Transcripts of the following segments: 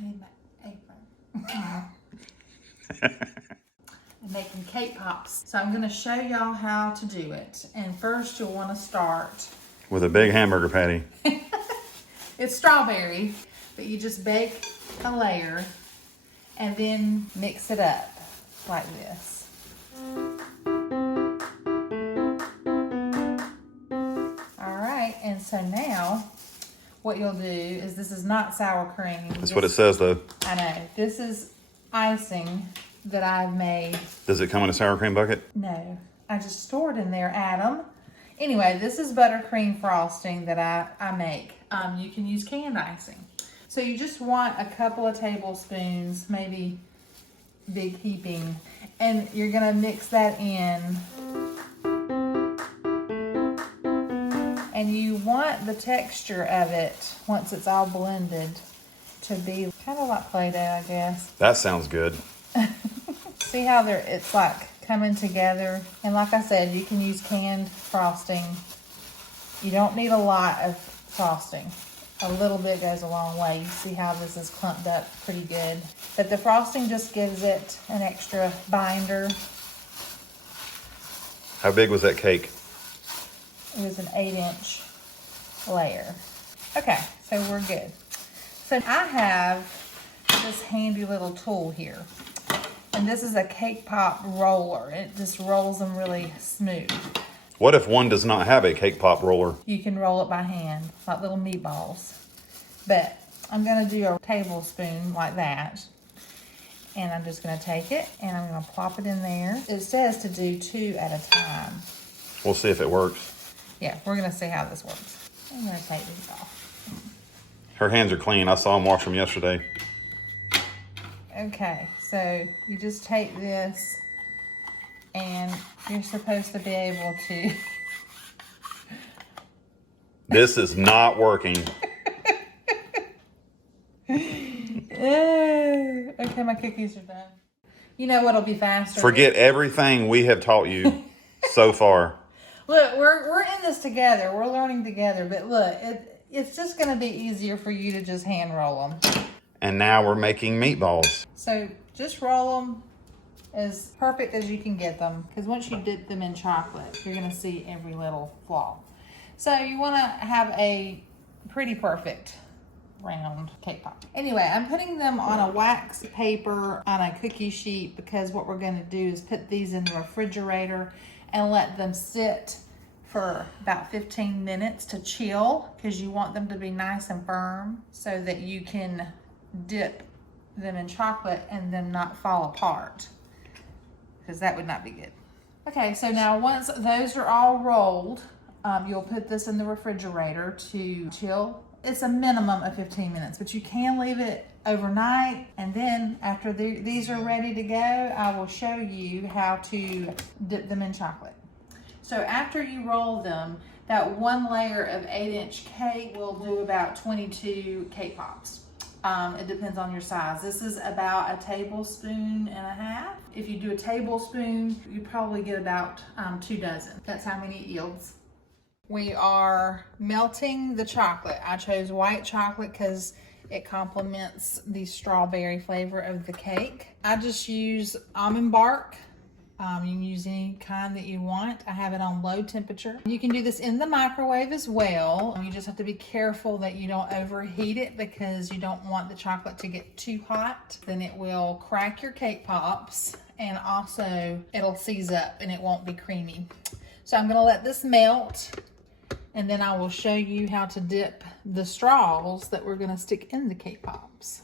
I need my apron. I'm making cake pops. So I'm gonna show y'all how to do it. And first you'll wanna start with a big hamburger patty. It's strawberry, but you just bake a layer and then mix it up like this. All right, and so now what you'll do is, this is not sour cream. That's what it says though. I know. This is icing that I've made. Does it come in a sour cream bucket? No, I just stored in there, Adam. Anyway, this is buttercream frosting that I make. You can use canned icing. So you just want a couple of tablespoons, maybe big heaping, and you're gonna mix that in. And you want the texture of it, once it's all blended, to be kind of like Play-Doh, I guess. That sounds good. See how it's like coming together? And like I said, you can use canned frosting. You don't need a lot of frosting. A little bit goes a long way. You see how this is clumped up pretty good. But the frosting just gives it an extra binder. How big was that cake? It was an 8-inch layer. Okay, so we're good. So I have this handy little tool here. And this is a cake pop roller. It just rolls them really smooth. What if one does not have a cake pop roller? You can roll it by hand, like little meatballs. But I'm gonna do a tablespoon like that. And I'm just gonna take it and I'm gonna plop it in there. It says to do 2 at a time. We'll see if it works. Yeah, we're gonna see how this works. I'm gonna take these off. Her hands are clean. I saw him wash them yesterday. Okay, so you just take this and you're supposed to be able to... This is not working. Okay, my cookies are done. You know what'll be faster? Forget everything we have taught you so far. Look, we're in this together. We're learning together. But look, it's just going to be easier for you to just hand roll them. And now we're making meatballs. So just roll them as perfect as you can get them. Because once you dip them in chocolate, you're going to see every little flaw. So you want to have a pretty perfect round cake pop. Anyway, I'm putting them on a wax paper on a cookie sheet because what we're going to do is put these in the refrigerator and let them sit for about 15 minutes to chill, because you want them to be nice and firm so that you can dip them in chocolate and them not fall apart, because that would not be good. Okay, so now once those are all rolled, you'll put this in the refrigerator to chill. It's a minimum of 15 minutes, but you can leave it overnight. And then after these are ready to go, I will show you how to dip them in chocolate. So after you roll them, that one layer of 8-inch cake will do about 22 cake pops. It depends on your size. This is about a tablespoon and a half. If you do a tablespoon, you probably get about 2 dozen. That's how many it yields. We are melting the chocolate. I chose white chocolate because it complements the strawberry flavor of the cake. I just use almond bark. You can use any kind that you want. I have it on low temperature. You can do this in the microwave as well. You just have to be careful that you don't overheat it, because you don't want the chocolate to get too hot. Then it will crack your cake pops, and also it'll seize up and it won't be creamy. So I'm gonna let this melt, and then I will show you how to dip the straws that we're gonna stick in the cake pops.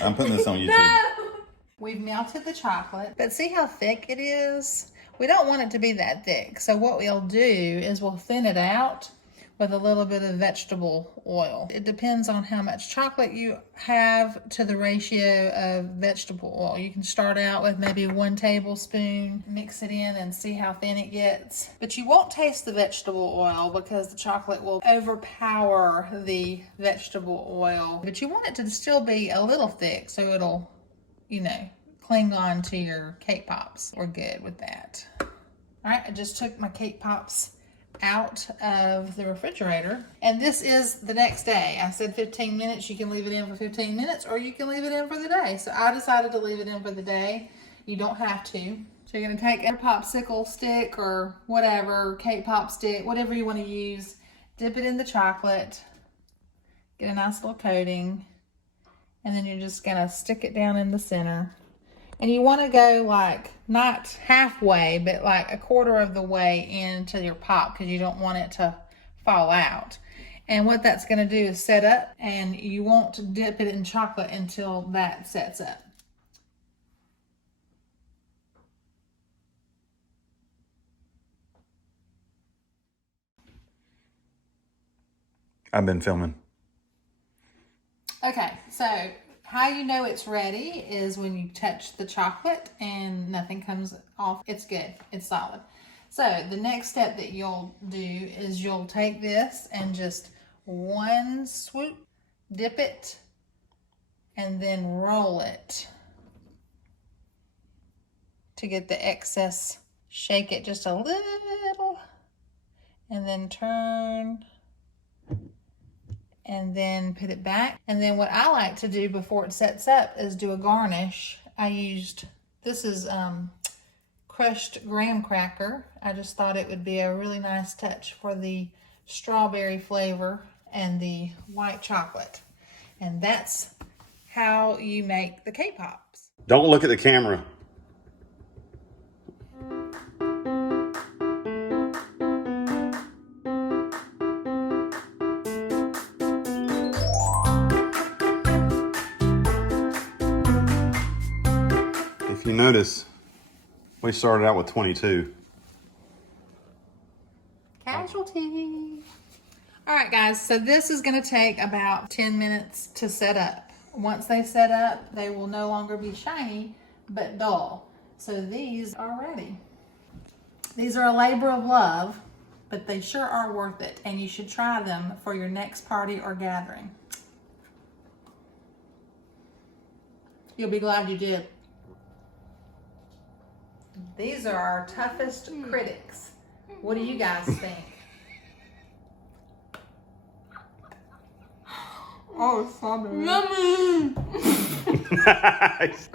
I'm putting this on YouTube. No! We've melted the chocolate, but see how thick it is? We don't want it to be that thick. So what we'll do is we'll thin it out with a little bit of vegetable oil. It depends on how much chocolate you have to the ratio of vegetable oil. You can start out with maybe 1 tablespoon, mix it in and see how thin it gets. But you won't taste the vegetable oil because the chocolate will overpower the vegetable oil. But you want it to still be a little thick so it'll, you know, cling on to your cake pops. We're good with that. All right, I just took my cake pops out of the refrigerator. And this is the next day. I said 15 minutes. You can leave it in for 15 minutes or you can leave it in for the day. So I decided to leave it in for the day. You don't have to. So you're going to take a popsicle stick or whatever, cake pop stick, whatever you want to use, dip it in the chocolate, get a nice little coating, and then you're just going to stick it down in the center. And you want to go like not halfway, but like a quarter of the way into your pop because you don't want it to fall out. And what that's going to do is set up, and you won't dip it in chocolate until that sets up. I've been filming. Okay, so how you know it's ready is when you touch the chocolate and nothing comes off. It's good. It's solid. So the next step that you'll do is you'll take this and just one swoop, dip it, and then roll it to get the excess. Shake it just a little, and then turn, and then put it back. And then what I like to do before it sets up is do a garnish. This is crushed graham cracker. I just thought it would be a really nice touch for the strawberry flavor and the white chocolate. And that's how you make the K-Pops. Don't look at the camera. If you notice, we started out with 22. Casualty. All right, guys, so this is going to take about 10 minutes to set up. Once they set up, they will no longer be shiny, but dull. So these are ready. These are a labor of love, but they sure are worth it, and you should try them for your next party or gathering. You'll be glad you did. These are our toughest critics. What do you guys think? Oh, it's so good. Nice.